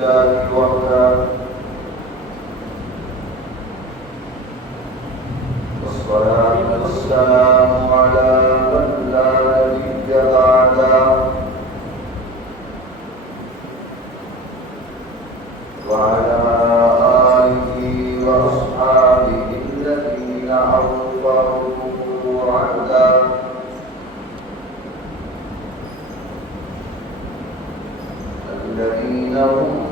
لله وحده والصلاة والسلام على من لا نبي بعده وعلى آله وأصحابه الذين أوفوا عهده الذين هم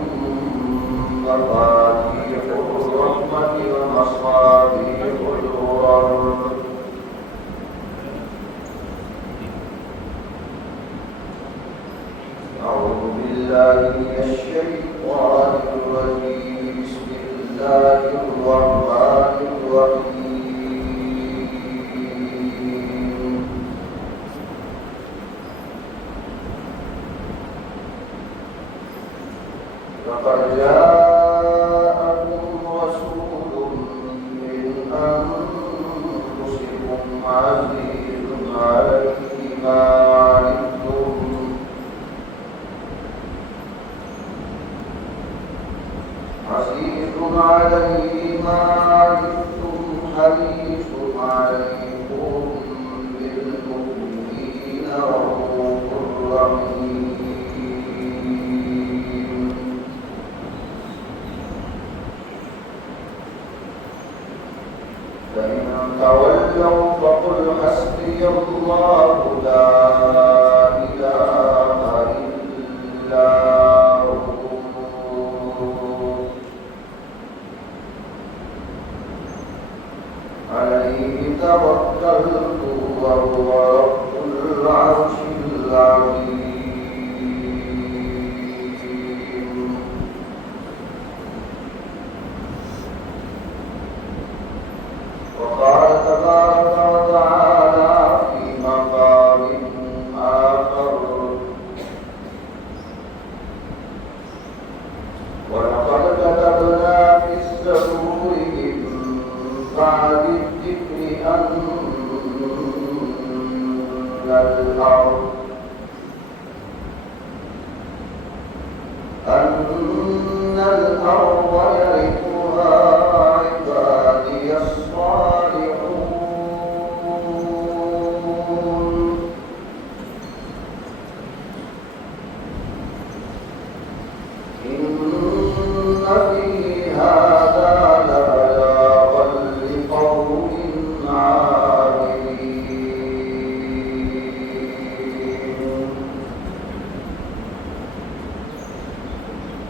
مفاتيح الرحمة ومصابيح الغرر أعوذ بالله من الشيطان الرجيم بسم الله الرحمن الرحيم لقد جاءكم رسول من أنفسكم عزيز عليه ما عنتم حريص عليكم بالمؤمنين رؤوف رحيم فإن تولوا فقل حسبي الله لا إله إلا هو عليه توكلت وهو رب العرش العظيم وقال تبارك وتعالى في مقام آخر ولقد كتبنا في الزبور من بعد الذكر أن الأرض يرثها عبادي الصالحون إن في هذا لبلاغا لقوم عابدين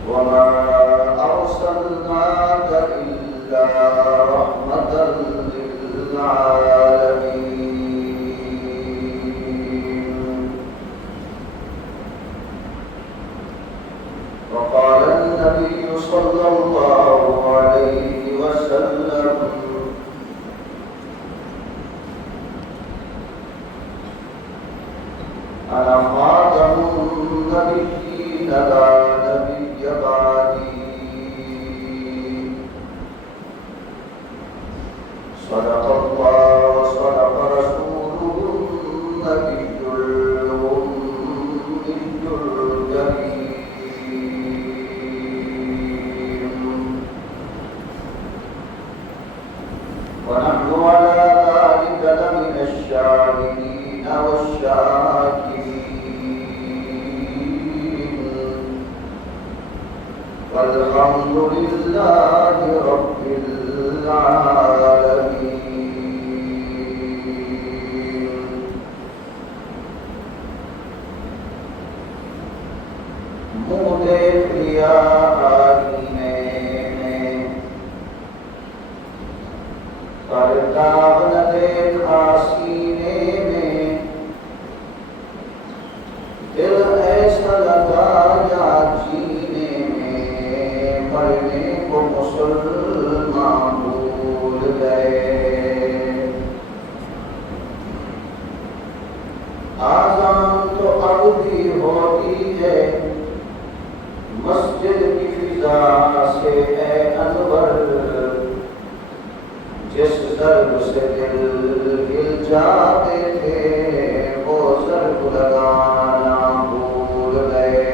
وما أرسلناك إلا رحمة للعالمين وقال النبي صلى الله عليه وسلم أنا خاتم النبيين لا نبي بعدي صدق الله وصدق رسوله النبي الأمي الكريم ونحن على ذلك لمن الشاهدين والشاكرين والحمد لله رب العالمين منہ دیکھ لیا آئینے میں پر داغ نہ دیکھا سینے میں دل ایسا لگا یا جینے میں مرنے کو مسلمان بھول گئے آزان تو اب بھی ہوتی ہے مسجد کی فضا سے اے انور جس ضرب سے دل ہل جاتے تھے وہ ضرب لگانا بھول گئے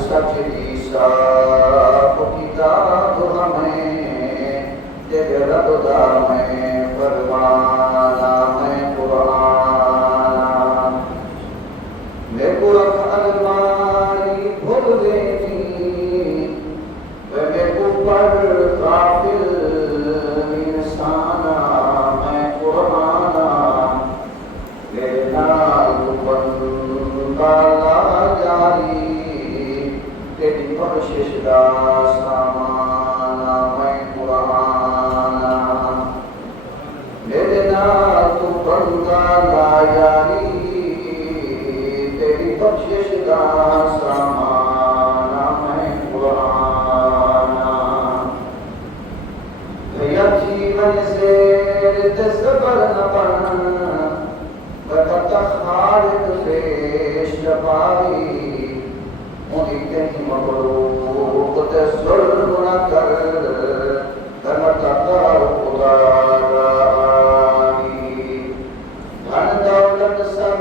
سچ دی صاف کتاب ہمیں تیرے رب دا میں فرمانا میں قرآن میرے کو رکھ الماری بھول دینی میرے کو پر غافل انسانا میں قرآن میرے نال بندہ لا جاری تیری بخشش دا سامانا میں قرآن میرے نال تو بندہ لا جاری تیری بخشش دا سامانا میں قرآن بھیا جیون زیر تصبر نہ بن بتا خالق سے شفائی مجھے کہیں مغلوب تے ظلم نہ کر بتا خدا رانی دھن دولت سب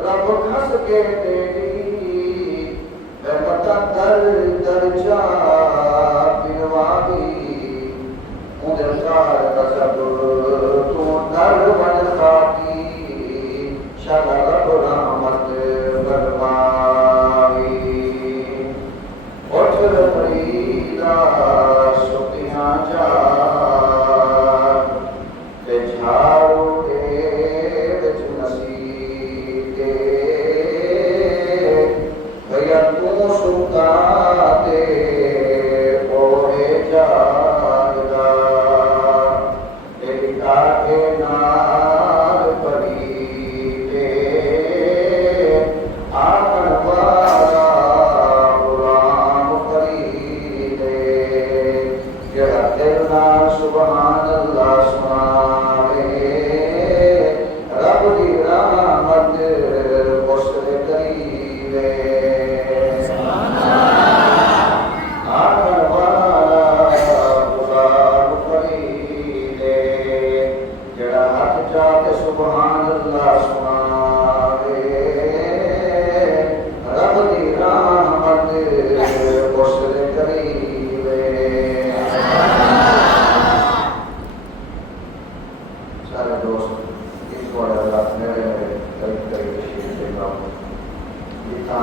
رب کھس کے تیری بتا در در جا پنوائی مجھے خال سب تو در بن خاکی شاہ رب رحمت برمائی اٹھ فریدا سکیاں جا تے جھاڑو دے وچ مسیح دے بھیا تو ستا دے اوڑے جاگدا تیری کاٹے نال پری دے آکن والا غلام پری دے جڑا دل نال سبحان اللہ سناوے رب دی رحمت اس دے قریب آکن والا غلام پری دے جڑا ہاتھ جا کے سبحان اللہ سناوے رب دی رحمت اس دے قریب سارے دوست اس کو اللہ میرے قریب قریب تشریف لے گا جتنا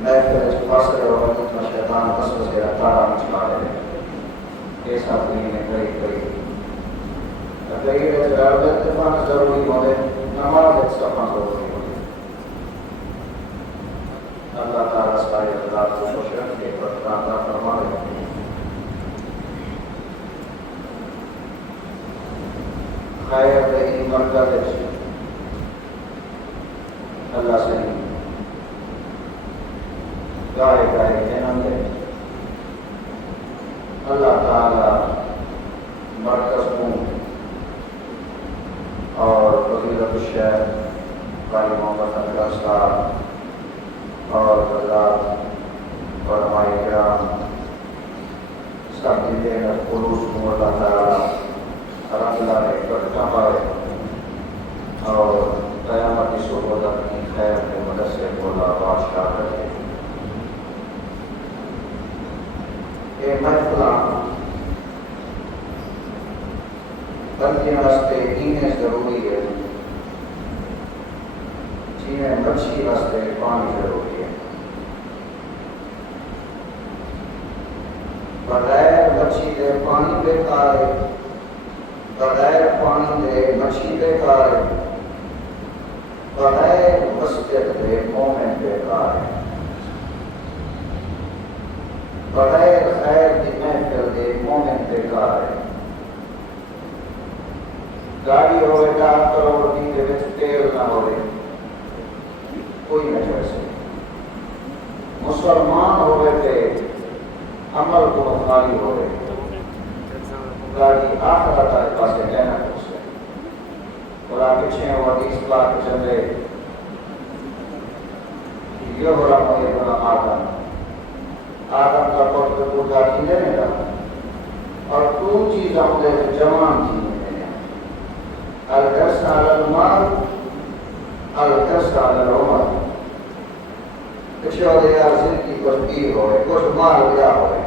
محفل اس فاصلے اور جتنا شیطان وسوسے تارا مچا دے یہ سب دین قریب قریب قریب رغبت پانا ضروری ہوئے نماز ایک صفحہ ضروری ہوئے اللہ تعالیٰ ساری اللہ کو خوش رکھے برکاتہ فرمائے خیر رہی مرکز اللہ سے گائے گائے جنم دے اللہ تعالیٰ مرکز کو اور فضیلت الشیخ قاری محمد اکرم صاحب اور حضرات علماء کرام سب دے خلوص کو اللہ تعالیٰ اللہ نے اکٹھا پائے اور قیامت کی صحبت اپنی خیر کے مدد سے بولا بادشاہ رکھے یہ محفلہ بندے واسطے پینے ضروری ہے جی میں مچھلی واسطے پانی ضروری ہے بغیر مچھلی دے پانی بیکار ہے بغیر پانی دے مچھلی بیکار ہے بغیر مسجد دے مومن بیکار ہے بغیر خیر دی محفل دے مومن بیکار ہے گاڑی ہوئے 4 کروڑ دی دے وچ تیل نہ ہوئے کوئی نہ چل سکے مسلمان ہوئے تے عمل کو خالی ہوئے گاڑی آخرت آئے پاسے جانا ہو سکے قرآن پیچھے ہوا حدیث پاک چلے یہ ہو رہا ہے ابن آدم کا پتر کو گاڑی لینے رہا اور تو چیز ہم دے جوان تھی القص على المال القص على العمر پچھو دے زندگی کچھ بھی ہوئے کچھ مال گیا ہوئے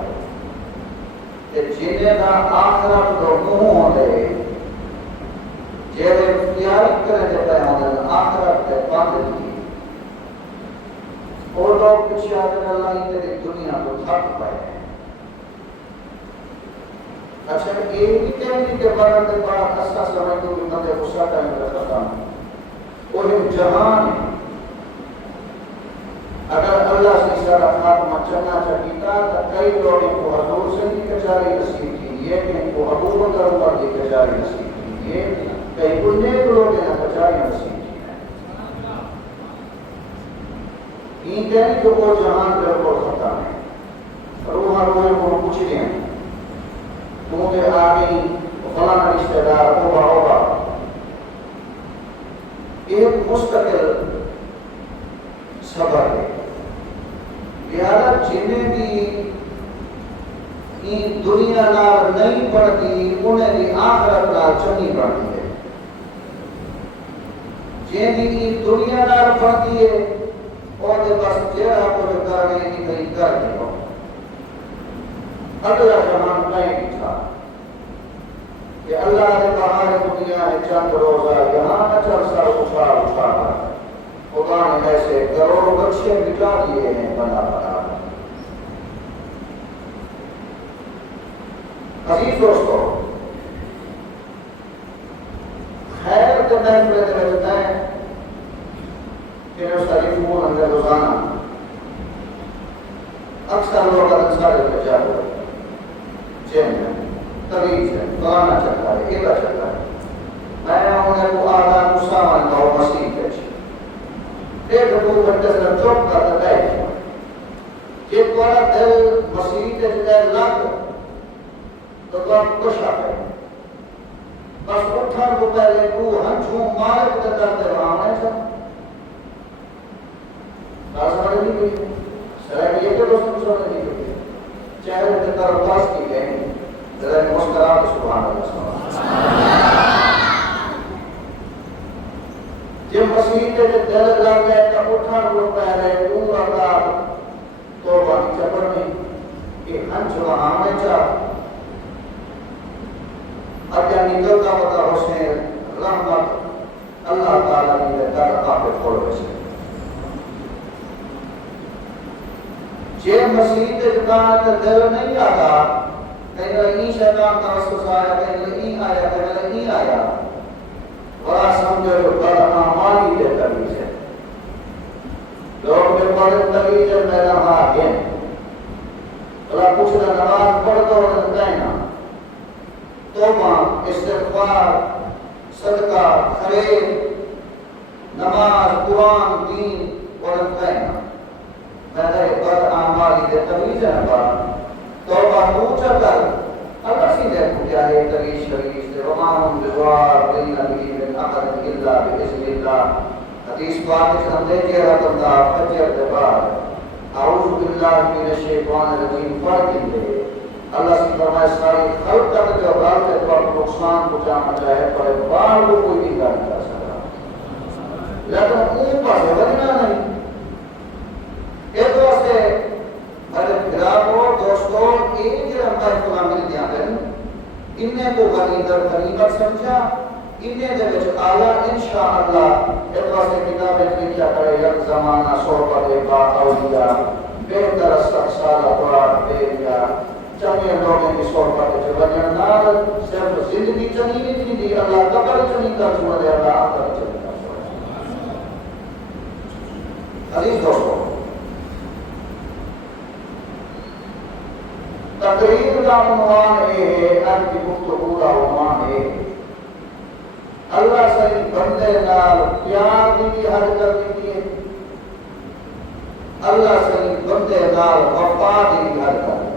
کہ جنہیں دا آخرت دو منہ ہوندے جیرے تیاری کرنے دے پہ ہوندے آخرت دے بند دی وہ لوگ پچھے آدھر اللہ ہی تیری دنیا کو تھک پائے ہیں اچھا یہ بھی کہنی کہ بارد دے بڑا قصہ سمجھ دو کہ بندے غصہ کرنے کا ختم وہ جہان ہے اگر اللہ سے سارا خاتمہ چلنا چاہیتا تو کئی لوگ ان کو حضور سے بھی کچاری نصیب کیجئے کہ ان کو ابو بکر عمر کی کچاری نصیب کیجئے کئی کننے کو لوگ انہیں کچاری نصیب کیجئے این کہنی کہ وہ جہان بالکل ختم ہے روحہ روحے کو پوچھ لیں کیونکہ آگئی فلانا رشتہ دار ہوگا ایک مستقل صبر ہے لہذا جنہیں بھی این دنیا نال نہیں پڑھتی انہیں بھی آخرت نال چنی پڑھتی ہے جن بھی این دنیا نال پڑھتی ہے اور دے بس جیرہ کو جو کرنے کی کہیں کر دے ہو اگلا جہان کہیں بھی تھا کہ اللہ نے بہار دنیا ہے چند روزہ یہاں نہ چل سا اٹھا خدا نے ایسے کروڑوں بچے مٹا دیے ہیں بنا عزیز دوستو خیر کے محفلے دے وچ میں کہ اس تعریف کو اندر روزانہ اکثر لوگ انسارے پہ جاتے جن طویل ہے قرآن چلتا ہے ایبا چلتا ہے میں انہیں کو آدھا مسامان کا مسیح کے ایک دو گھنٹے سے چوک کرتا بیٹھ جب تمہارا دل مسیح کے جگہ لگ تو تم خوش آ گئے بس اٹھن کو پہلے تو ہنچوں مالک کے کرتے رہا ہے سب سمجھ نہیں ہوئی سرائے یہ تو دوستوں سمجھ نہیں ہوئی چہرے کے طرف کی گئے ذرا مسکرات سبحان اللہ سبحان جب مسیح کے دل لگ گئے تو اٹھن کو پہلے تو لگا تو باقی چپر میں ایک ہنچ وہاں میں چاہ اگر نکلتا ہوتا حسین رحمت اللہ تعالیٰ نے در آپ کھول ویسے جے مسیح کے دکان کا دل نہیں آتا کہیں لئی شیطان کا وسوس آیا کہیں لئی آیا کہیں لئی آیا بڑا سمجھے جو بڑا آمالی دے تبیز ہے لوگ میں بڑے تبیز ہے میں رہا ہے اللہ پوچھنا نماز پڑھ دو اور کہنا توبہ استغفار صدقہ خیر نماز قرآن دین اور کہنا میں نے بڑا آمالی دے تبیز ہے توبہ پوچھا کر اللہ سی دے کو کیا ہے تبیز شریف سے وماہم بزوار دین نبی من احد اللہ بإذن اللہ حدیث پاک سے ہم دیکھے رہا اللہ فجر دے بعد اعوذ باللہ من الشیطان الرجیم پڑھ دے اللہ سے فرمائے ساری خلق کا جو رات کے پر نقصان پہنچانا چاہے پر بار کو کوئی نہیں کر سکتا لیکن اوپر سے بننا نہیں ایک واسطے میرے بھرا دوستوں ایک جو ہمارے خدا مل دیا دن انہیں کو غنی در غنیمت سمجھا انہیں دے وچ آیا انشاءاللہ ایک واسطے کتابیں لکھیا کرے یک زمانہ صحبت با اولیاء بہتر سالہ قرآن بے دیا چنگے لوگوں کی صحبت جو بنیاں نال صرف زندگی چنگی نہیں دی اللہ قبر چنگی کر چھوڑ دے اللہ آخر چنگی کر چھوڑ دے عزیز دوستوں تقریر کا عنوان ہے آج کی گفتگو کا عنوان ہے اللہ سے بندے نال پیار کی حرکت کی اللہ سے بندے نال وفا کی حرکت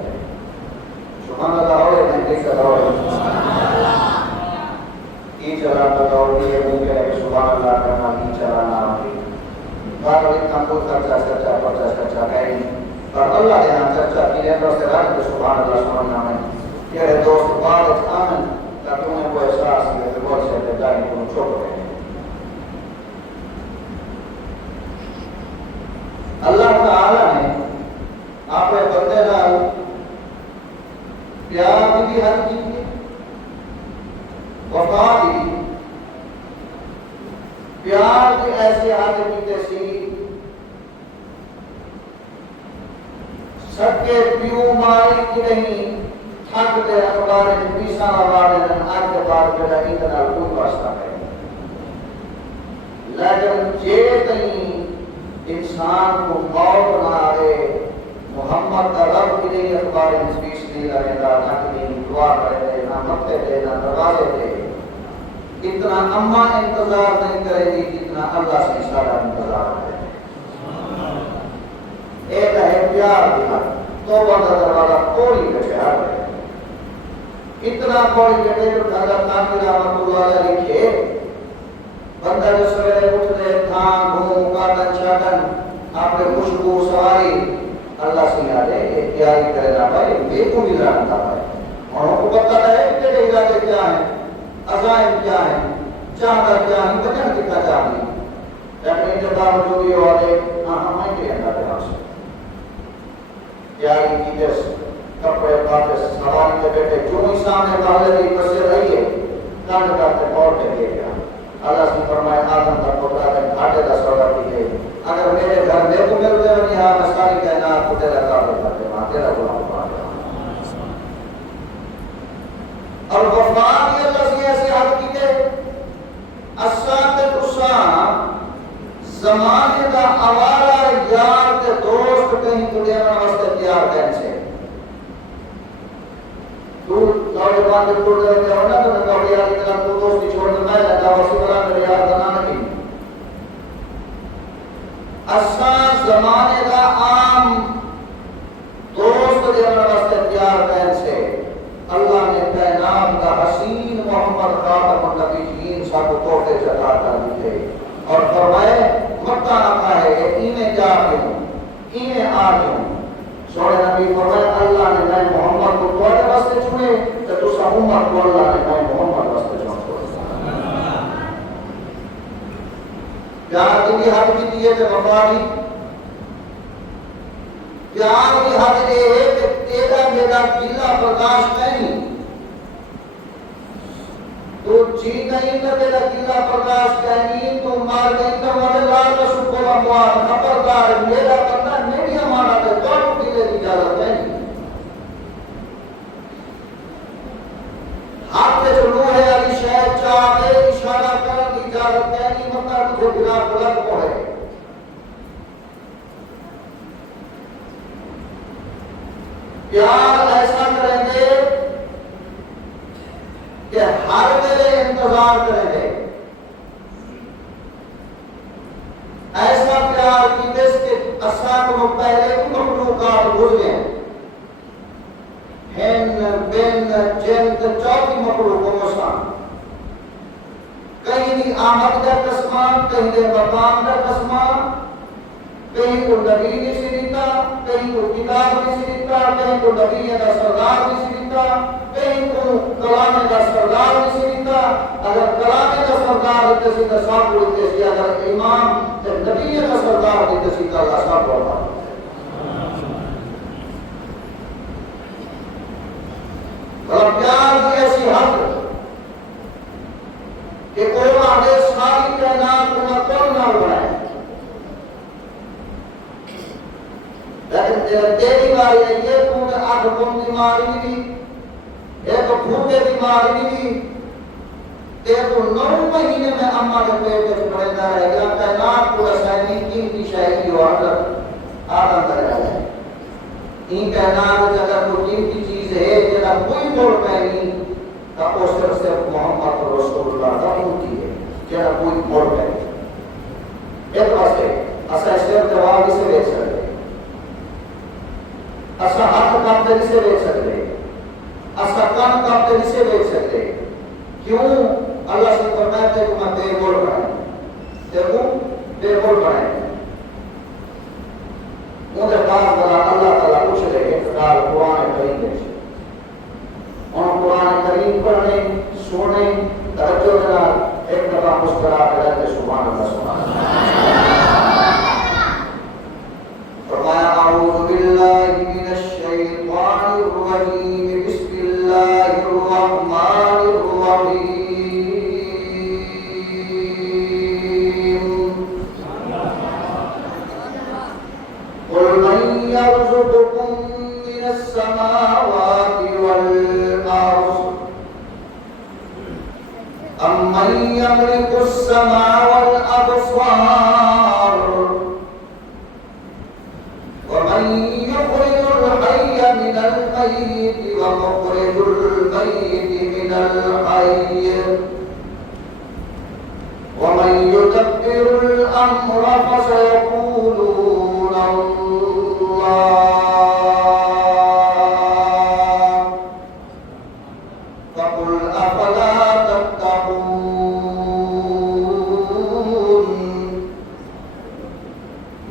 سبحان اللہ ہوئے میں دیکھ سکتا ہوئے ای چلانا دور دیئے ممکن ہے کہ سبحان اللہ کرنا ای چلانا ہوئی بار اتنا کوئی خرچہ سرچہ پرچہ سرچہ کہیں پر اللہ نے ہم چرچہ کی ہے دوست راج کے سبحان اللہ سبحان اللہ یہ دوست بارت آمن تاکہ انہیں کو احساس ہے کہ بہت سے دیداری کو چھوڑ رہے ہیں اللہ اللہ تعالی نے اپنے بندے نال پیار کی بھی حد کی، وفا کی پیار کی ایسی حد کی سی سب کے پیو مائی کی نہیں تھک دے اخبار پیسا والے دن آج کے بعد میرا اتنا کوئی واسطہ ہے، لیکن جے کہیں انسان کو موت نہ آئے محمد کا رب کی نہیں اخبار پیش نہیں لگے گا، نہ کہیں دعا کرے دے، نہ مکے دے، نہ دروازے دے، اتنا اما انتظار نہیں کرے گی جتنا اللہ سے سارا انتظار ہے۔ ایک ہے پیار دیا توبہ کا دروازہ کوڑی کا پیار ہے، اتنا کوڑی کے جو حضرت ناقی رحمۃ اللہ علیہ لکھے بندہ جو سویرے اٹھتے تھان گھوم کاٹن چھاٹن آپ نے خوشبو سواری اللہ سے یاد ہے یہ تیاری کرے نہ پائے بے کو بھی جانتا ہے اور ان کو پتہ ہے کہ ارادے کیا ہیں، عزائم کیا ہیں، چاہتا کیا ہے، بچن کتنا چاہتی لیکن ان کے باوجود یہ والے ہمیں کے اندر ہے سے تیاری کی جس کپڑے پاتے سواری کے بیٹے جو ہی سامنے پہلے بھی بسے رہیے کانڈ کرتے اور کے دے گیا اللہ سے فرمائے آدم کا پوتا ہے گھاٹے کا سودا کیجئے اگر میرے گھر میں کو مل گئے اور یہاں میں ساری کائنات کو تیرا کام کرتے وہاں تیرا غلام پا گیا اور وفا بھی اللہ سے ایسی حد کی کہ اساتِ قصان زمانے کا آوارہ یار کے دوست کہیں تڑے میں واسطے تیار دین سے تو لوڑے باندھے ٹوڑ دے رہے ہونا تو نکاوڑی آلی کلام تو دوستی چھوڑ دے میں لگا وسی بلا میرے یار بنانا کی اسان زمانے کا عام دوست دے میں واسطے تیار دین سے اللہ نے کائنات کا حسین محمد خاتم النبیین سا کو توڑے چتا کر دیتے اور فرمائے مکہ نکا ہے کہ ایمیں جا کے ہوں ایمیں آ کے ہوں سوڑے نبی فرمائے اللہ نے میں محمد کو توڑے واسطے چھوڑے تو تو سا امت کو اللہ نے میں محمد واسطے چھوڑے پیار کی بھی حد کی دیئے تھے وفا بھی پیار کی حد یہ ہے کہ تیرا میرا گیلا برداشت نہیں تو جی نہیں تو تیرا گیلا برداشت نہیں تو مار نہیں تو مارے لال کا شکر اموات خبردار میرا بندہ میری امانت ہے تو گیلے کی اجازت نہیں ہاتھ میں جو روح ہے علی شہر چاہے اشارہ کرنے کی اجازت نہیں مطلب تجھے بلا بلد کو ہے پیار ایسا کریں گے کہ ہر ویلے انتظار کریں گے ایسا پیار کی جس کے اساق کو پہلے بھی مخلوقات گزرے ہن بن جن چوتھی مخلوقوں مسان کہیں بھی آمد کا قسمان کہیں دے مقام کا قسمان کہیں کو نبی نہیں سریتا کہیں کو کتاب نہیں سریتا کہیں کو نبی کا سردار نہیں سریتا کہیں کو کلام کا سردار نہیں سریتا اگر کلام کا سردار ہوتے سی تو ساتھ ہوتے سی اگر امام نبی کا سردار ہوتے سی تو اللہ ساتھ ہوتا اور پیار کی ایسی حد کہ کوئی آگے ساری کائنات کو نہ کون نہ بنائے لیکن تیری بیماری ہے یہ تو نے آنکھ کم بیماری بھی ایک بھوکے بیماری بھی تیرے کو 9 مہینے میں اماں کے پیٹ میں پڑھتا رہے گا کائنات کو رسائنی قیمتی شاہی کی وعدت آدم کر جائے این کائنات اگر کوئی قیمتی چیز ہے جنہا کوئی موڑ پہنی تو وہ صرف محمد رسول اللہ کا ہوتی ہے جنہا کوئی موڑ پہنی ایک واسطے اسا صرف جواب اسے دیکھ سکتے اسا ہاتھ کامتے اسے دیکھ سکتے اسا کان کامتے اسے دیکھ سکتے کیوں اللہ سے فرمایا کہ تمہیں بے گول بنائے دیکھو بے گول بنائے مجھے بات بلا اللہ تعالیٰ کچھ لے کے قرآن کریم دے ان قرآن کریم پڑھنے سونے توجہ دینا ایک دفعہ مسکرا کر کے سبحان اللہ سبحان اللہ أَمَّن يَرْزُقُكُم مِّنَ السَّمَاوَاتِ وَالْأَرْضِ أَمَّن يَمْلِكُ السَّمْعَ وَالْأَبْصَارَ وَمَن يُخْرِجُ الْحَيَّ مِنَ الْمَيِّتِ وَمُخْرِجُ الْمَيِّتِ مِنَ الْحَيِّ وَمَن يُدَبِّرُ الْأَمْرَ فَسَيَقُولُونَ اللَّهُ فَقُلْ أَفَلَا تَتَّقُونَ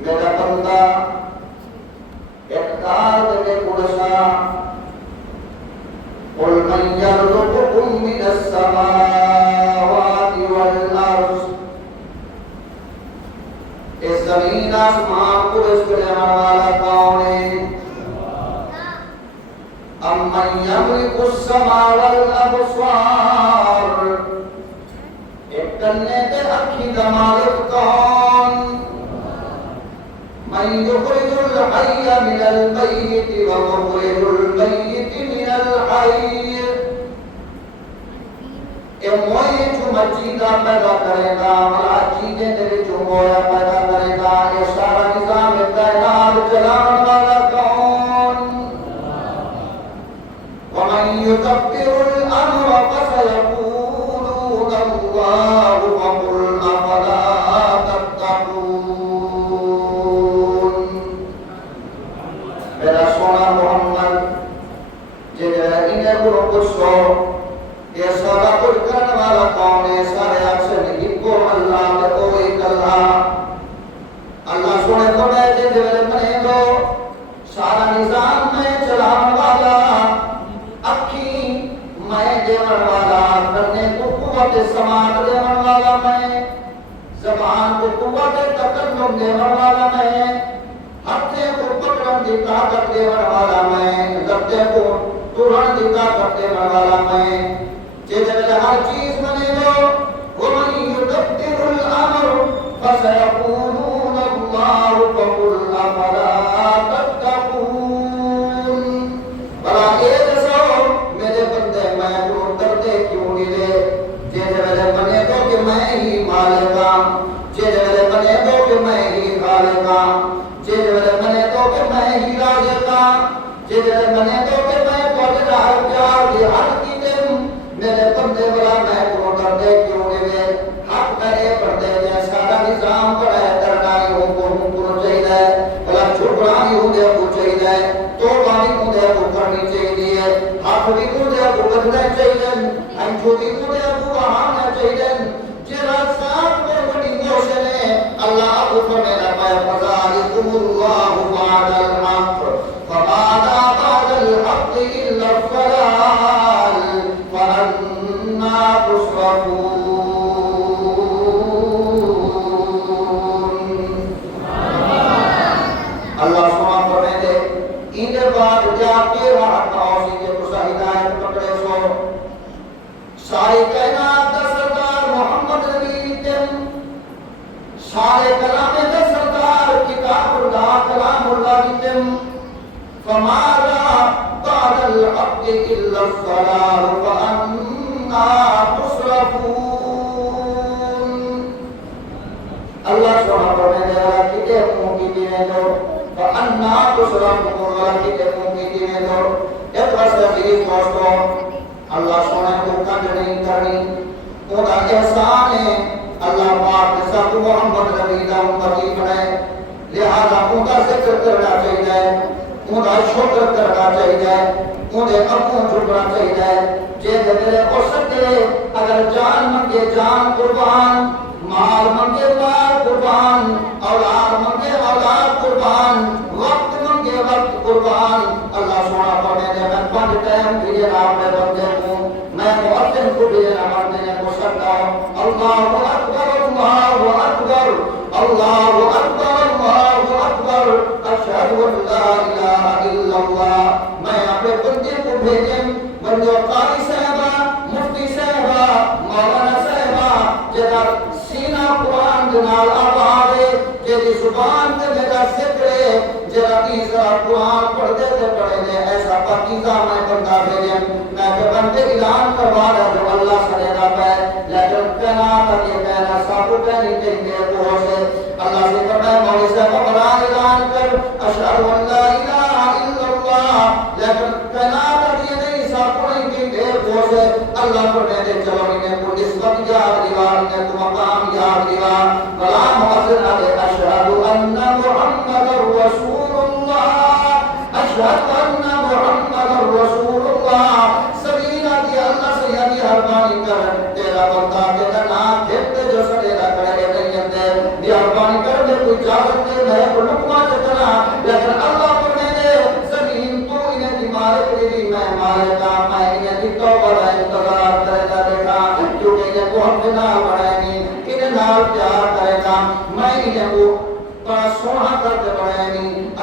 میرا بندہ اقتدار دے قرشا قُلْ مَن يَرْزُقُكُم مِّنَ السَّمَاوَاتِ وَالْأَرْضِ اس زمین آسمان کو رزق دینے والا کون ہے؟ أَمَّن يَمْلِكُ السَّمْعَ وَالْأَبْصَارَ ایک کنے تے اکھی دا مالک کون؟ مَن يُخْرِجُ الْحَيَّ مِنَ الْمَيِّتِ وَمُخْرِجُ الْمَيِّتِ مِنَ الْحَيِّ اے موئے جو مجیدہ پیدا کرے گا ملا چیزیں تیرے جو مویا پیدا کرے گا یہ سارا نظام کائنات چلان والا کون؟ وَمَن يُدَبِّرُ الْأَمْرَ فَسَيَقُولُونَ اللَّهُ فَقُلْ أَفَلَا تَتَّقُونَ میرا سونا محمد جنہیں انہیں گروہ کچھ ہو یہ سارا کچھ کرنے والا کون ہے؟ سارے اکثر نہیں کو اللہ میں کو ایک اللہ اللہ سونے کو میں جنہیں بنے دو سارا نظام میں چلانے والا اکھی میں دیون والا کرنے کو قوت سماعت دیون والا میں زبان کو قوت تکلم دیون والا میں ہتھے کو پکڑن دی طاقت دیون والا میں لبے کو توڑن دی طاقت دیون والا میں جیسے ہر چیز بنے گو وَمَن يُدَبِّرُ الْأَمْرَ فَسَيَقُولُونَ اللَّهُ فَقُلْ أَفَلَا تَتَّقُونَ بلا ایک سو میرے بندے میں کو کرتے کیوں گرے جیسے بنے گو کہ میں ہی مالکا جیسے بنے گو کہ میں ہی خالقا جیسے بنے گو کہ میں ہی رازقا جیسے بنے گو کہ میں قدر ہر پیار دی حد کی میرے بندے بلا میں کو کرتے کیوں گے حق کرے پردے دے سارا نظام بڑا ہے درنائی ہوں کو چاہیے بلا چھپرانی ہوں دے کو چاہیے توبانی ہوں دے کو کرنی چاہیے حق بھی ہوں دے کو کرنا چاہیے انجو بھی ہوں دے کو آنا چاہیے جرا ساتھ میں بڑی موشنے اللہ کو فرمینا پائے فَذَلِكُمُ اللَّهُ بَعْدَ الْحَقِّ فَمَاذَا بَعْدَ الْحَقِّ إِلَّا الضَّلَالُ فَأَنَّىٰ تُصْرَفُونَ اللہ سبحانہ فرمائے دے اندر بعد جا کے راحت ناؤسی کے کسا ہدایت پکڑے سو سارے کائنات دا سردار محمد نبی تم سارے کلام دا سردار کتاب اللہ کلام اللہ تم فَمَاذَا بَعْدَ الْحَقِّ إِلَّا الضَّلَالُ فَأَنَّىٰ تُصْرَفُونَ اللہ سبحانہ فرمائے دے اللہ کی تے منہ کی دینے دو فَأَنَّىٰ تُصْرَفُونَ اللہ کی تے منہ کی دینے دو ایک رسل حدیث دوستو اللہ سونے کو کنج نہیں کرنی اونا احسان ہے اللہ پاک جیسا کو محمد نبی دا امتی بنے لہذا اونا ذکر کرنا چاہیے اونا شکر کرنا چاہیے اونے اپنوں جھکنا چاہیے جیسے میرے ہو سکتے اگر جان منگے جان قربان مال منگے مال قربان اولاد منگے اولاد قربان وقت منگے وقت قربان اللہ سونا فرمائے دے میں پانچ ٹائم بھی جناب میں بندے ہوں میں مؤذن کو بھی جناب دینے کو سکتا ہوں اللہ اکبر اللہ اکبر اللہ اکبر اللہ اکبر اشہد ان لا الہ الا اللہ میں اپنے بندے کو بھیجیں بندے قاری صاحبہ مفتی صاحبہ مولانا صاحبہ جناب سینہ قرآن جنال آبادے جیدی زبان تے میرا ذکر ہے جناب ذرا قرآن پڑھتے تھے پڑھے دے ایسا پاکیزہ میں بندہ بھیجیں میں کہ بندے اعلان کروا رہا جو اللہ سنے گا پہ لیکن کہنا تک یہ کہنا سب کہنی چاہیے وہ سے اللہ سے فرمائے مولی سے قرآن اعلان کر اشہد ان لا الہ الا اللہ لیکن کہنا تک یہ نہیں سب نہیں چاہیے وہ سے اللہ فرمائے دے چلو انہیں کو نسبت یاد دیوار انہیں کو مقام یاد دیوار غلام حسن علیہ اشہد ان محمد رسول اللہ اشہد ان محمد رسول اللہ سبینہ دی اللہ سے یعنی حربانی کر تیرا بندہ تیرا نام پھرتے جو سڑے رہ کرے نہیں اندے دی حربانی کر دے کوئی جاگت دے میں کو لکمہ چکنا لیکن اللہ پر میں دے زمین تو انہیں دی مالک دی میں مالکا میں انہیں دی توبہ دا انتظار کرے دا دیکھا کیونکہ انہیں کو ہم بنا بڑھائیں گی انہیں نال پیار کرے گا میں انہیں کو سونا کرتے بڑھائیں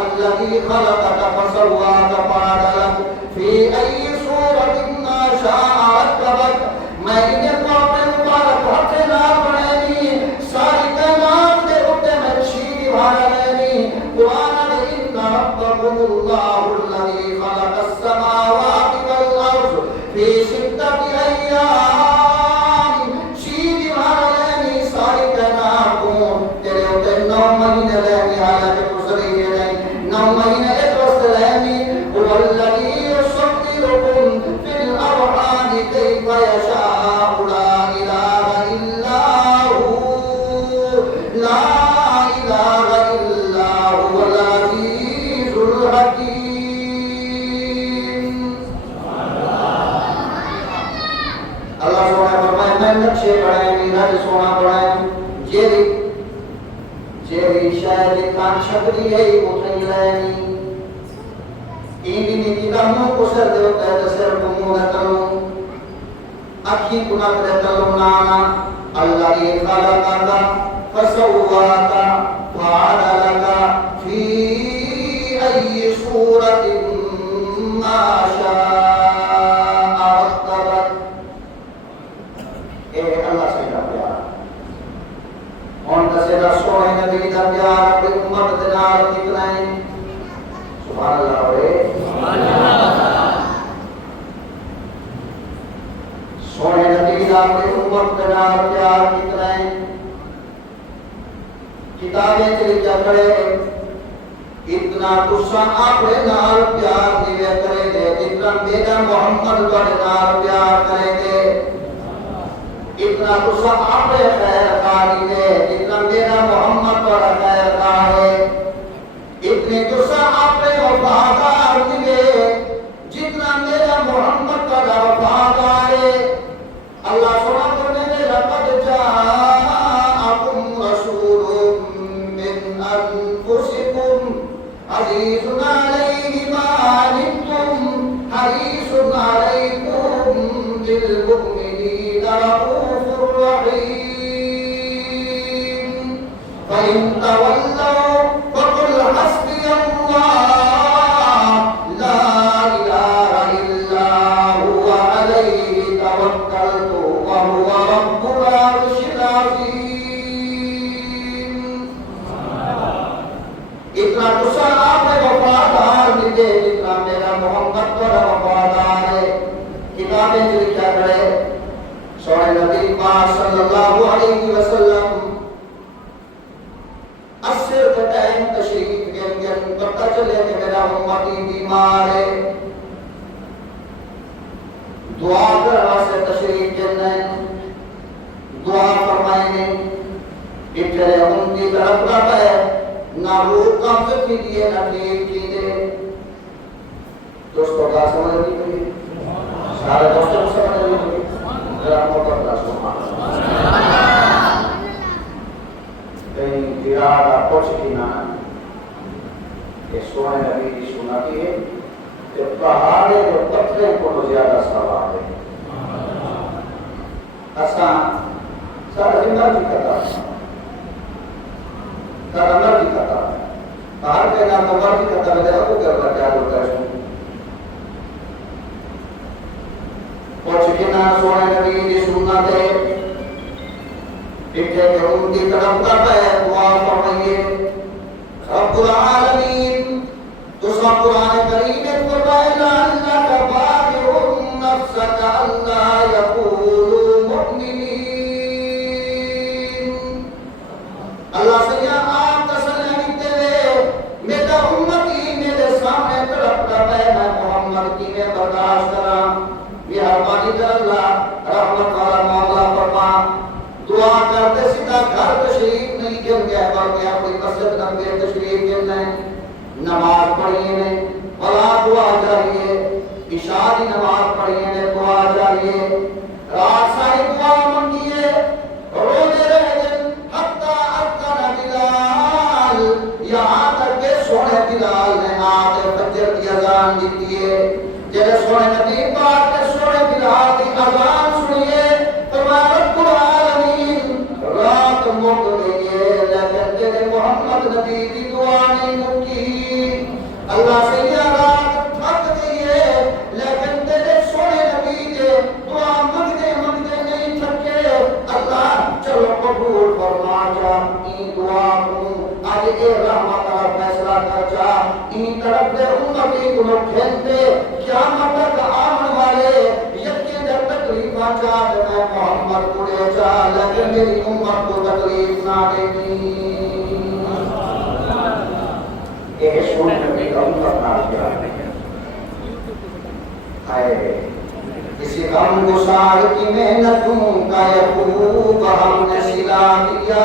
الذي خلقك فسواك فعدلك في أي صورة ما شاء ركبك میں انہیں کو اپنے مبارک ہاتھے نال بڑھائیں ساری کائنات کے ہوتے میں چیری بھارا لینی قرآن ان ربكم الله الذي خلق السماوات والأرض في 6 أيام چیری بھارا لینی ساری کائنات کو تیرے ہوتے 9 مہینے لینی حالانکہ گزری ہے نہیں 9 مہینے ایک وقت لینی هو الذي يصوركم في الأرحام كيف يشاء لا إله إلا هو لا إله إلا هو العزيز الحكيم اللہ سونا فرمائے میں نقشے بڑھائیں گی رج سونا بڑھائیں جیری شاید کان چھکری ہے اتنی لینی اینی کی دموں کو سر دے ہوتا ہے سر کو منہ کروں اکھی کو نہ کرے کروں نانا اللہ یہ خلقا فسواکا فعدلکا فی ای صورت ما شاء رکبت اے اللہ سے کا پیار ان کا سیدہ سونے نبی کا پیار اپنی امت دنار نکلائیں سبحان اللہ ہوئے سونے نبی کا اپنی امت دنار پیار نکلائیں کتابیں چلی جا کرے اتنا غصہ اپنے نال پیار دیوے کرے دے جتنا میرا محمد بڑے نال پیار کرے دے اتنا غصہ اپنے خیر خاری دے جتنا میرا محمد بڑا خیر خاری اتنی غصہ اپنے وفادار دیوے جتنا میرا محمد بڑا وفادار ہے اللہ سبحانہ کرنے دے لقد جاءکم رسول من انفسکم عزیز علیہ ما عنتم حریص علیکم بالمؤمنین رؤوف رحیم فإن تولوا فقل حسبي الله لا إله إلا هو عليه توكلت وهو رب العرش العظيم اتنا غصہ آپ وفادار ملے جتنا میرا محمد پر وفادار ہے کتابیں جو لکھا کرے سورہ نبی پاک صلی اللہ علیہ وسلم اثر کا ٹائم تشریف کے اندر پتہ چلے کہ میرا امتی بیمار ہے دعا کر واسطے تشریف جنہ دعا فرمائیں گے اتنے ان کی طرف رب ہے نہ روح قبض کی دیئے نہ ٹھیک کی دے دوستوں کا سمجھ نہیں ہوئی سارے دوستوں کو سمجھ نہیں ہوئی ذرا موقع کا سمجھ کہیں ارادہ پوچھ کی نہ کہ سونے نبی کی سنتی ہے کہ پہاڑے جو پتھرے کو تو زیادہ سوال ہے آسان سارا زندہ بھی کرتا سارا مر بھی کرتا پہاڑ کے نام تو مر بھی کرتا ہے کو کرتا کیا ہوتا ہے پوچھ کے نہ سونے نبی کی سنت ہے اتنے کہ ان کی طرف کا ہے دعا فرمائیے رب العالمین سوا قرآن کریم میں فرمایا لعلک باخع نفسک الا یکونوا مؤمنین. اللہ سے یا آپ تسلی دیتے ہوئے میرا امتی میرے سامنے تڑپ رہا ہے، میں محمد کی میں برداشت کرا. مہربانی کر اللہ رحمت والا معاملہ فرما. دعا کرتے سیدھا گھر تشریف نہیں گر گیا بلکہ اپنی مسجد نبوی تشریف گرنا ہے. نماز پڑھیے نے بلا دعا جاریے، عشاء کی نماز پڑھیے نے دعا جاریے، رات ساری دعا منگیے، روزے رہ دن حتی اذن بلال، یہاں تک کہ سونے بلال نے آج فجر کی اذان دیتی ہے. جب سونے نبی پاک نے سونے بلال کی اذان سنیے فرمایا رب العالمین رات مک گئی ہے لیکن تیرے محمد نبی کی دعا نہیں مکی. اللہ سے یہ رات تھک گئی ہے لیکن تیرے سونے نبی کے دعا مانگتے مانگتے نہیں تھکے. اللہ چلو قبول فرما جا این دعا کو آج اے رحمت کا فیصلہ کر جا. این طرف دے امتی کو کھیلتے قیامت تک آمن والے یقین در تکلیف چاہت میں محمد کو لے جا لیکن میری امت کو تکلیف نہ دینی. ایک سونے نبی کا امت نہ کیا ہے کسی غم گسار کی محنتوں کا یقوب ہم نے سلا دیا.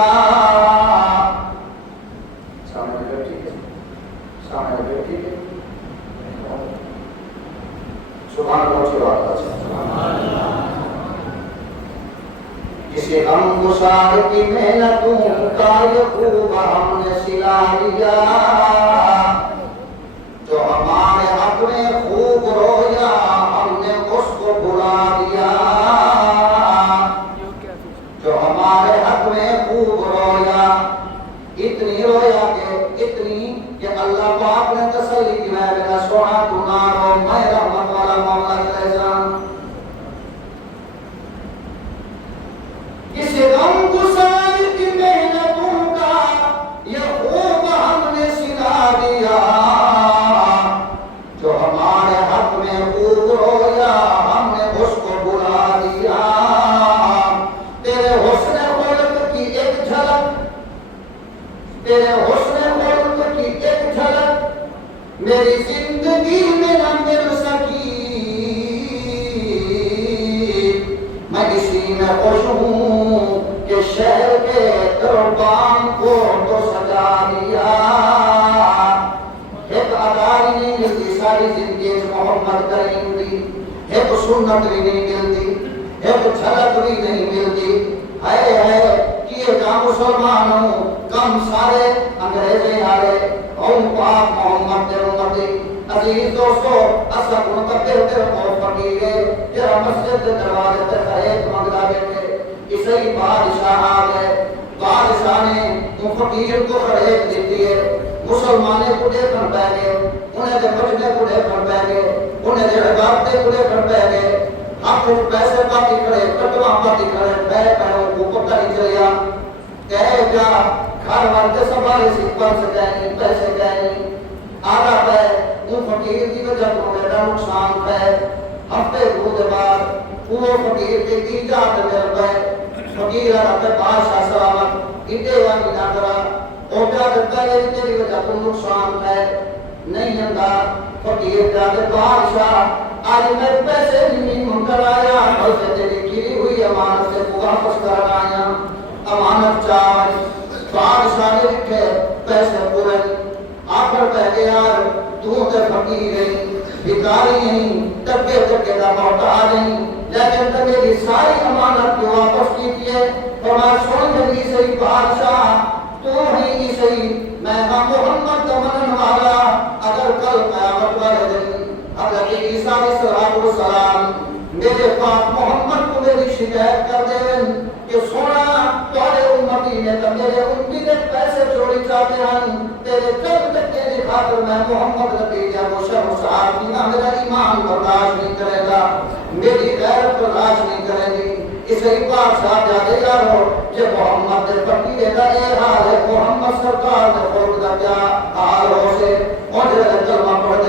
سامنے بیٹھی ہے سامنے بیٹھی ہے سبحان اللہ کی بات ہے. کسی غم گسار کی محنتوں کا یقوب ہم نے سلا دیا. جو ہمارے حق میں خوب رویا ہم نے اس کو بھلا دیا. جو ہمارے حق میں خوب رویا اتنی رویا کہ اتنی کہ اللہ پاک نے تسلی کی میں میرا سونا تو نہ رو میں رحمت والا مولا کرے جان. کسی غم گسار کی محنتوں کا یہ خوب ہم نے سلا دیا. جو ہمارے حق میں خوب رویا ہم نے اس کو بلا دیا. تیرے حسن خلق کی ایک جھلک تیرے حسن خلق کی ایک جھلک میری زندگی میں نہ مل سکی. میں اسی میں خوش ہوں کہ شہر کے دربان کو تو سجا دیا. ایک اداری نہیں ملتی ساری زندگی محمد کریم دی، ایک سنت بھی نہیں ملتی، ایک جھلک بھی نہیں ملتی. ہے کیے کا مسلمانوں کم سارے انگریزیں آرے ہم پاک محمد دے امتی. عزیز دوستو اسا کو تکبیر تیر کو فقیرے جرا مسجد دے دروازے تے خیرت منگدا بیٹھے. اسی بادشاہ آ گئے. بادشاہ نے ان فقیر کو خیرت دیتی ہے. مسلمانے کو دیکھن پہ گئے، انہیں دے بچنے کو دیکھن پہ گئے، انہیں دے رگابتے کو دیکھن پہ گئے. ہاتھ پیسے پاتی کھڑے کٹوا پاتی کھڑے پیر پیروں کو پتہ نہیں چلیا. کہے جا گھر والے سنبھالے سی پرس گئے نہیں پیسے گئے نہیں. آدھا پہ ان فقیر کی وجہ کو میرا نقصان پہ. ہفتے دو دے بعد وہ فقیر کے ایجاد مل گئے. فقیر اپنے بادشاہ سلامت ایٹے والی نہ کرا اوٹا دیتا ہے تیری وجہ کو نقصان ہے نہیں جندا. فقیر جاتے بادشاہ آج میں پیسے نہیں منکر آیا بلکہ تیری گری ہوئی امانت سے واپس کر آیا. امانت چاہے بادشاہ نے لکھے پیسے پورے آخر پہ گیا تو تے فقیر نہیں بھکاری نہیں ٹکے ٹکے دا محتاج نہیں لیکن تے میری ساری امانت کو واپس کیتی ہے. فرمایا سن میری صحیح بادشاہ تو ہی صحیح میں محمد کا منن والا. اگر کل قیامت والے دن حضرت عیسیٰ علیہ السلام میرے پاک محمد کو میری شکایت کر دے کہ سونا تارے امتی نے تو میرے امتی نے پیسے چوری چاہتے ہیں تیرے چند تکے دی خاطر میں محمد نبی یا مشرف صاحب کی میرا ایمان برداشت نہیں کرے گا میری غیرت برداشت نہیں کرے گی. اس بات صاحب یادے یارو کہ محمد دے پکی دا اے حال ہے محمد سرکار دے خود دا کیا حال ہو سے اور کلمہ پڑھ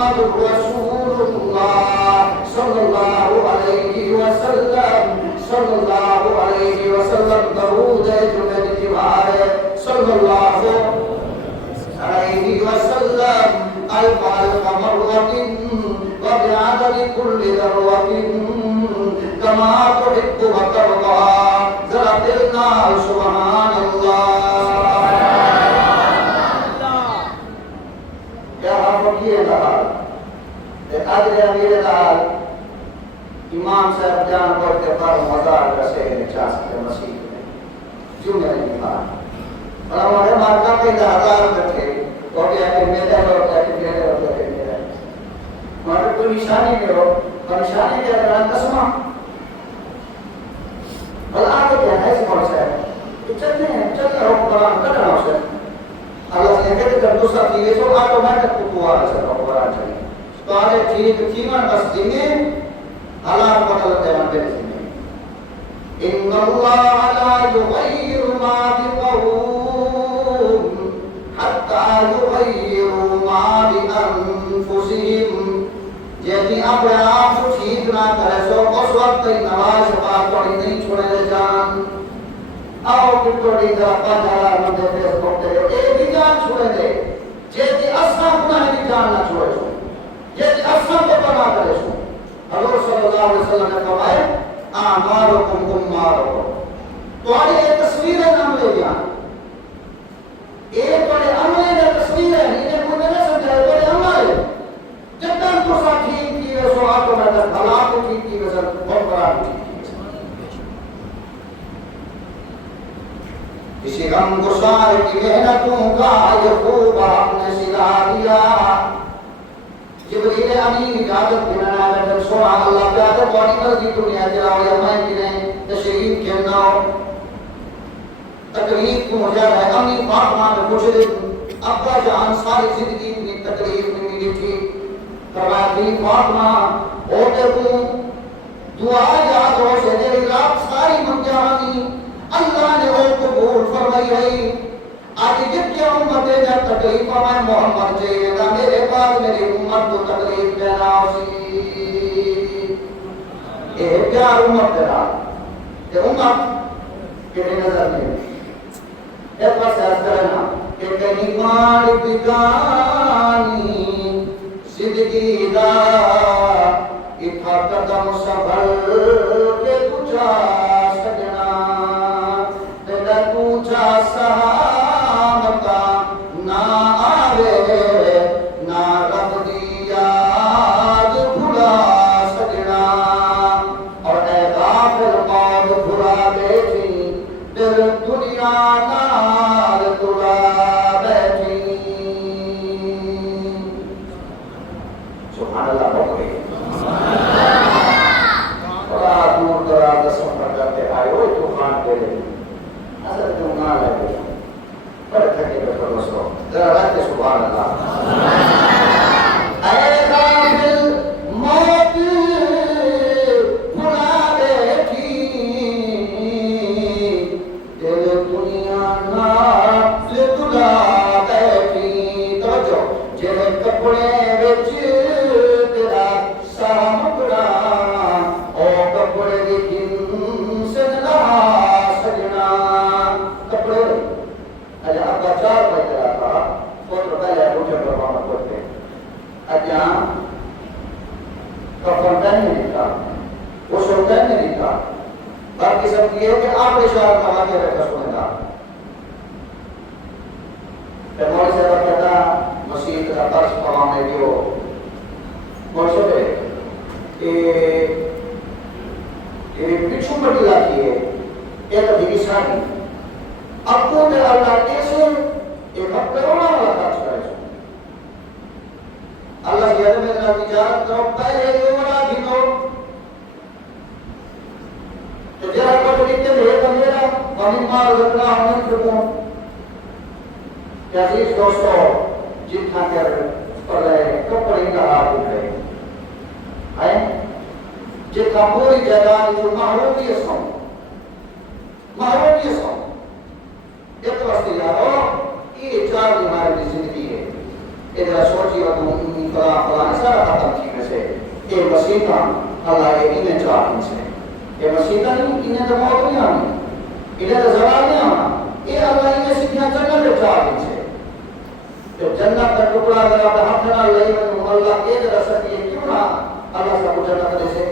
محمد رسول اللہ صلی اللہ علیہ وسلم صلی اللہ علیہ وسلم درود جنید جوار صلی اللہ علیہ وسلم الف الف مرۃ وبعدد كل ذرة كما تحب وترضى ذرا دلنا سبحان اللہ کیا آپ یہ لحال قادر امیر لحال امام صاحب جان پڑھتے پر مزار کا سہنے چاست مسیح میں جو میں نے کہا اور ہمارے مارکا پہ 10,000 کٹھے اور کیا کہ میرے اور کیا کہ میرے اور کیا کہ میرے ہمارے کوئی نشانی میں ہو اور نشانی کے اگر قسمہ بل آگے کیا ہے اس موڑ سے کہ چلنے ہو قرآن کرنا ہو سے اللہ سے کہتے جب دوسرا تیوے تو آٹومیٹک کو دوارا چلتا ہو قرآن چلیں تو آگے ٹھیک تیمن بس دیں حالات بدل دینا دے دیں ان اللہ لا یغیر ما بقوم حتی یغیر ما بانفسهم جیسی اپنے آپ کو ٹھیک نہ کرے سو اس وقت تک نماز بات پڑھی نہیں چھوڑے لے جان آؤ کتوڑی ذرا پانچ مندے فیس بکتے ہیں ایک بھی جان چھوڑے دے جیسی اصلا گناہ بھی جان نہ چھوڑے سو جیسی اصلا کو بنا کرے سو حضور صلی اللہ علیہ وسلم نے فرمائے اعمالکم امارکم تو آئے ایک تصویر ہے نام لے جان ایک بڑے عملے نے تصویر ہے انہیں کوئی نہ سمجھائے بڑے عمل ہے جب تک تو سا ٹھیک کی ہے سو آپ کو میں تک بھلا کو ٹھیک کی ہے سر بہت بڑا ٹھیک کی ہے کسی غم گسار کی محنتوں کا یہ خوب آپ نے سلا دیا جبریل امین اجازت بنا میں سبحان اللہ پیادے پانی پر کی دنیا جلاؤ یا میں کنہیں تشریف کہنا ہو تکلیف کو ہو جاتا ہے امی فاطمہ میں پوچھے دے ابا جان ساری زندگی اتنی تکلیف میں ملی تھی فرمایا تھی فاطمہ ہوتے ہوں دعا یاد ہو سے میری رات ساری من جانی اللہ نے وہ قبول فرمائی رہی آج جب کیا امت ہے جب تکلیف میں محمد چاہیے گا میرے بعد میری امت تو تکلیف دینا اسی یہ پیار امت دینا یہ امت کے نظر میں ایک بار سیاست کرنا کہ کہیں مار بگانی زندگی دا اتھا قدم سبھل کے تجھا سجنا تیرا تجھا سہامتا نہ آوے نہ رب دیاد بھلا سجنا اور اے غافل قوم بھلا بیٹھی دل دنیا نار تلا بیٹھی سبحان اللہ بکری اور آپ دور دراز دسوں پر کرتے آئے ہوئے طوفان دے لے اصل جو نہ لگے بڑے تھکے پہ پر رسو ذرا رکھتے سبحان اللہ اے غافل موت بھلا بیٹھی دل دنیا نار تلا بیٹھی توجہ جے کپڑے وچ وہ سنتا ہے نہیں لکھا باقی سب یہ ہے کہ آپ اشارہ کہا کے رکھا سنے گا پھر مولی سے بات کہتا مسیح کا طرز پڑھانے کی ہو مولی سے بے یہ پچھو بڑی لاتی ہے ایک ادھیری سانی اب کو دے اللہ کیسے ایک ہفتے رونا والا کاج کرے سو اللہ کی حضر میں دنا تجارت کرو پہلے یہ والا بھی دو تو جرا کو لکھتے ہیں ایک میرا وَمِمَّا رَزَقْنَاهُمْ يُنْفِقُونَ کہ عزیز دوستو جتنا کر پر رہے کپڑے کا ہاتھ اٹھے آئے جتنا پوری جگہ جو محرومیت ہوں محرومیت ہوں ایک وقت یارو یہ چار دن ہماری زندگی ہے یہ جرا سوچی و تو فلاں فلاں سارا ختم تھی ویسے یہ مسیحا اللہ یہ انہیں چاہتے سے یہ مسیحا نہیں انہیں تو موت نہیں آنی انہیں تو زوال نہیں آنا یہ اللہ انہیں سیدھا جنت چاہتے سے جو جنت کا ٹکڑا اگر آپ ہاتھ نہ لئی میں اللہ کے در سکتی ہے کیوں نہ اللہ سب کو جنت دے سے